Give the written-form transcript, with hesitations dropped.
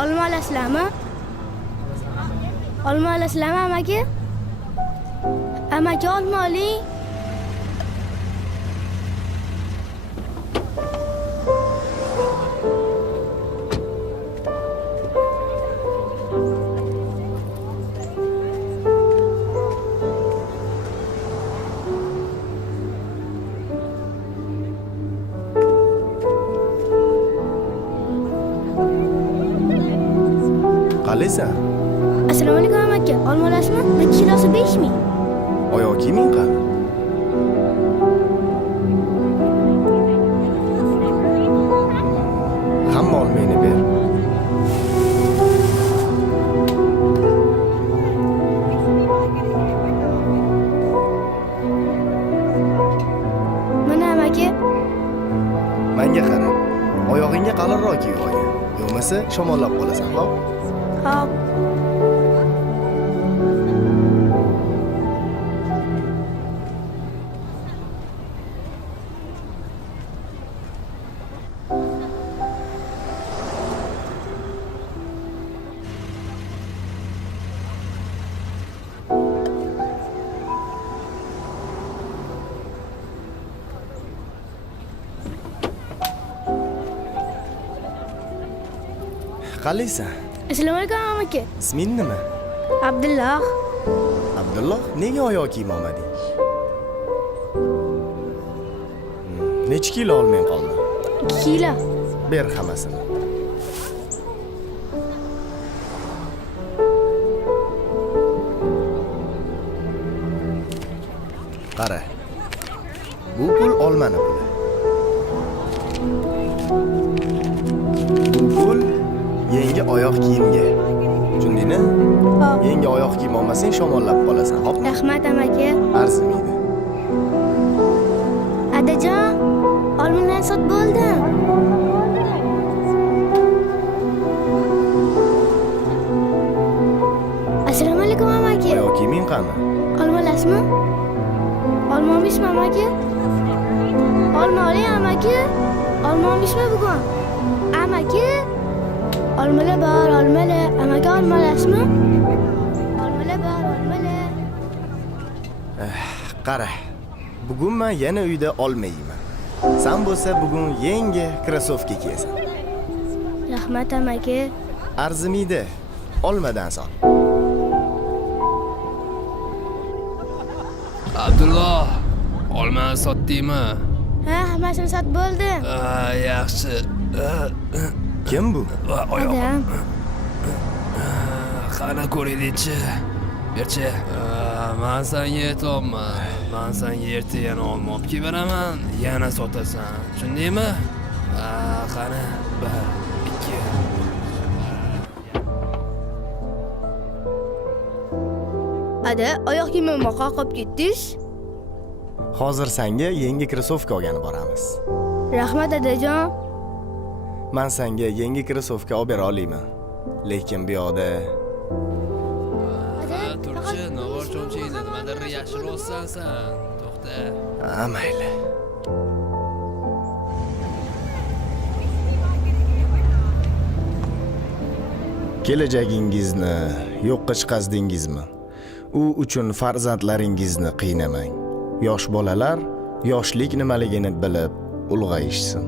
Olma olasizlarmi? Olma olasizlarmi amaki? Amaki olma oling. Qalaysan? Assalomu alaykum amaki. Olma olasizmi? Bir kilosi 5000. Oyoq kiyiming qani? Hamma olmayni ber. Mana amaki. Menga qara. Oyog'ingga qalinroq kiyib olgin. Bo'lmasa shamollab qolasan, xo'p? Hop. Qalaysan? Assalomu alaykum amaki. Isming nima? Abdulloh. Abdulloh, nega oyoq kiyim olmading? Necha kilo olmay qolding? 2 kilo. Ber hammasini. Qara. Bu pul olmani puli. Bu pul yangi oyoq kiyimga. Tushundingmi? Hop. Yangi oyoq kiyim olmasang shamollab qolasan. Hop, Rahmat amaki. arzimaydi. Adajon, olmalarni sotib bo'ldim. Assalomu alaykum amaki. Oyoq kiyiming qani? Olma olasizmi? Olma olmaysizmi amaki? Olma oling amaki. Olma olmaysizmi bugun? Amaki. Olmalar bor, olmalar. Amaki olma olasizmi? Olmalar bor, olmalar. Qara. Bugun men yana uyda olmayman. Sen bo'lsa bugun yangi krossovka kiyasan. Rahmat amaki. Arzimaydi. Olmadan sol. Abdulloh, olmani sotdingmi? Ha, hammasini sotib bo'ldim. Yaxshi. Kim bu? Oyog'im. Adam. Qani ko'raylik-chi. Berchi. Men senga aytolman. Men senga erta yana olma olib kelib beraman, yana sotasan. Tushundingmi? Qani, 1, 2. Ada, oyoq kiyimimni qoqib ketdingiz? Hozir senga yangi krossovka olgani boramiz. Rahmat adajon. Men senga yangi krossovka olib bera olmayman. Lekin bu yoqda Turchi, navor cho'mchingni nimadir yashirib olsan sen. To'xta. mayli. Kelajagingizni yo'qqa chiqazdingizmi? U uchun farzandlaringizni qiynamang. Yosh bolalar yoshlik nimaligini bilib ulg'ayishsin.